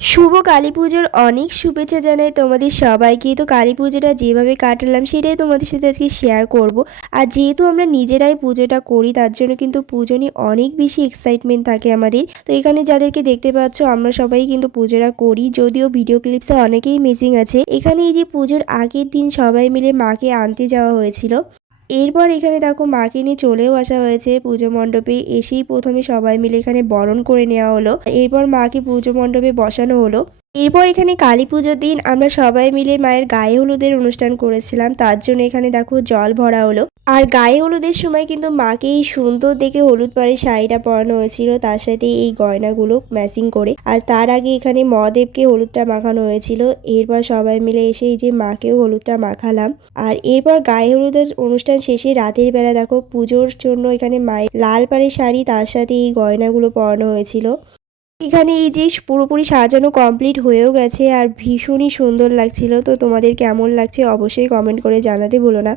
শুভ কালী পুজোর অনেক শুভেচ্ছা জানাই তোমাদের সবাইকে। তো কালী পুজোটা যেভাবে কাটালাম সেটাই তোমাদের সাথে আজকে শেয়ার করব। আর যেহেতু আমরা নিজেরাই পুজোটা করি তার জন্য কিন্তু পুজো নিয়ে অনেক বেশি এক্সাইটমেন্ট থাকে আমাদের। তো এখানে যাদেরকে দেখতে পাচ্ছ আমরা সবাই কিন্তু পুজোটা করি, যদিও ভিডিও ক্লিপসে অনেকেই মিসিং আছে। এখানে এই যে পুজোর আগের দিন সবাই মিলে মাকে আনতে যাওয়া হয়েছিল। এরপর এখানে দেখো মাকে নিয়ে চলেও আসা হয়েছে পুজো মণ্ডপে। এসেই প্রথমে সবাই মিলে এখানে বরণ করে নেওয়া হলো, এরপর মাকে পুজো মণ্ডপে বসানো হলো। এরপর এখানে কালী পুজোর দিন আমরা সবাই মিলে মায়ের গায়ে হলুদের অনুষ্ঠান করেছিলাম, তার জন্য এখানে দেখো জল ভরা হলো। আর গায়ে হলুদের সময় কিন্তু মাকে এই সুন্দর দেখে হলুদ পাড়ের শাড়িটা পরানো হয়েছিল, তার সাথে এই গয়নাগুলো ম্যাচিং করে। আর তার আগে এখানে মহাদেবকে হলুদটা মাখানো হয়েছিল। এরপর সবাই মিলে এসে এই যে মাকেও হলুদটা মাখালাম। আর এরপর গায়ে হলুদের অনুষ্ঠান শেষে রাতের বেলা দেখো পুজোর জন্য এখানে মায়ের লাল পাড়ের শাড়ি তার সাথে এই গয়নাগুলো পরানো হয়েছিল। এখানে এই যে পুরোপুরি সাজানো কমপ্লিট হয়েও গেছে আর ভীষণই সুন্দর লাগছিল। তো তোমাদের কেমন লাগছে অবশ্যই কমেন্ট করে জানাতে ভুলো না।